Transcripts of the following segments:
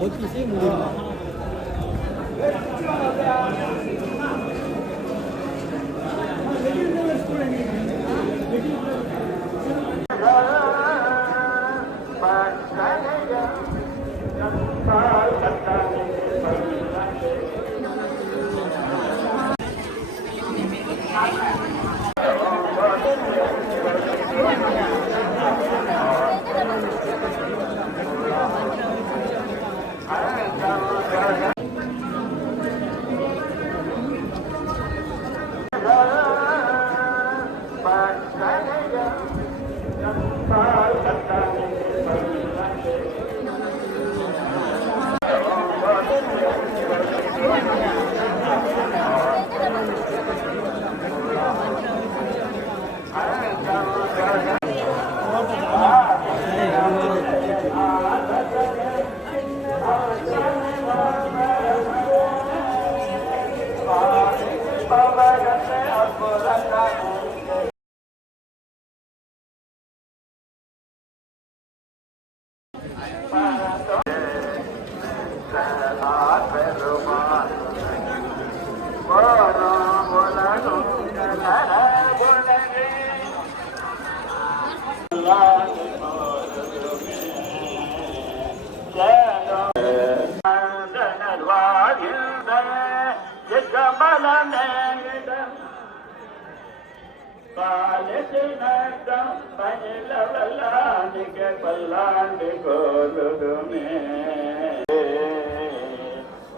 어떻게 세 모델? Baba, that's it. I'm ஆராதந்தரமர குணாத்து அணியுடைய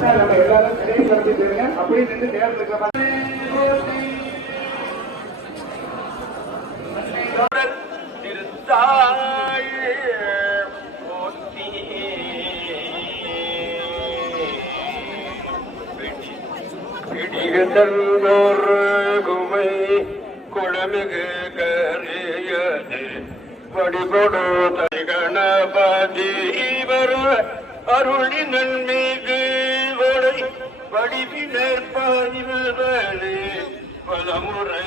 நம்ம எல்லாரும் நினைவுபடுத்திட்டு அப்படியே நின்று நேரத்துக்கு திருத்தாயே போற்றி குமை குளமிகு கரியது வடிபடு கணபதி வர அருளினன் மீது வடிவினர் பாய்வதே பலமுறை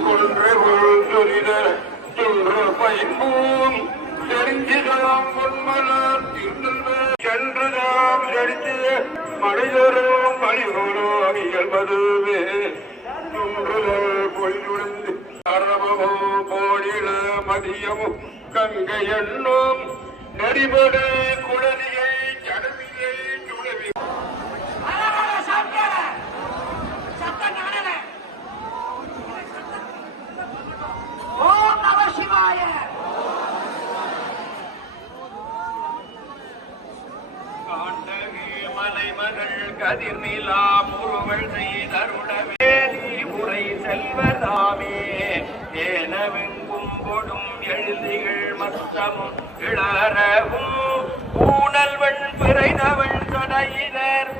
கொன்று கொள்துரித துன்று பயன்பூம் தெரிஞ்சிதாம் பொன்மலர் சென்றுதாம் செழித்து மனிதரும் மணிகோரும் இயல்பதுவே துன்றுதல் கொள்ளுழுந்து அரவமோ போடில மதியமும் கங்கை எண்ணும் நடிபடு குழலியை ஜடவியை சுடவி ஓம் நம சிவாய காண்டகி மலைமகள் கதிர்நிலா எழுதிகள் கிளறவும் ஊனல்வன் பிறைதவள் தொடையினர்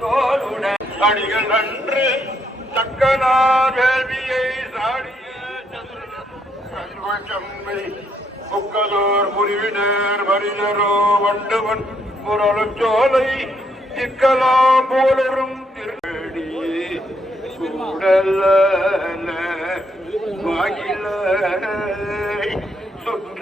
தோளுடன் அடிகள் அன்று தக்கனார் வேள்வியை சாடிய சதுரமை முக்கதோர் முறிவினர் வரினரோ வண்டவன் முரளும் சோலை போலரும் திருடியே கூடல வாயில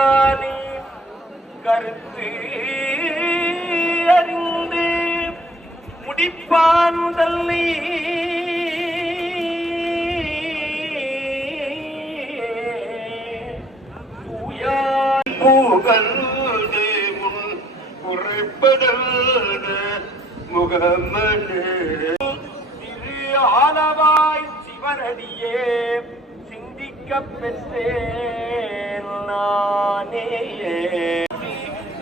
கருத்தானே கருத்து அறிந்து முடிப்பான் தல்லை புகழ்ந்து முன் உரைப்படல் முகமது. திரு ஆலவாய் சிவனடியே சிந்திக்க பெற்றேன் நானே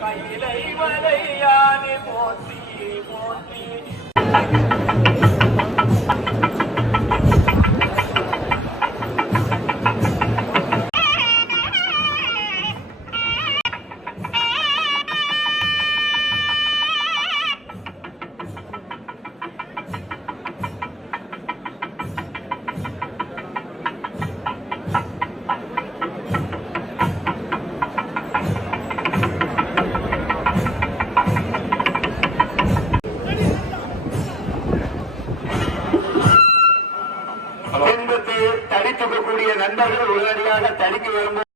கையிலை வலையானே போற்றி போற்றி. நண்பர்கள் உடனடியாக தனிக்கு வரும்போது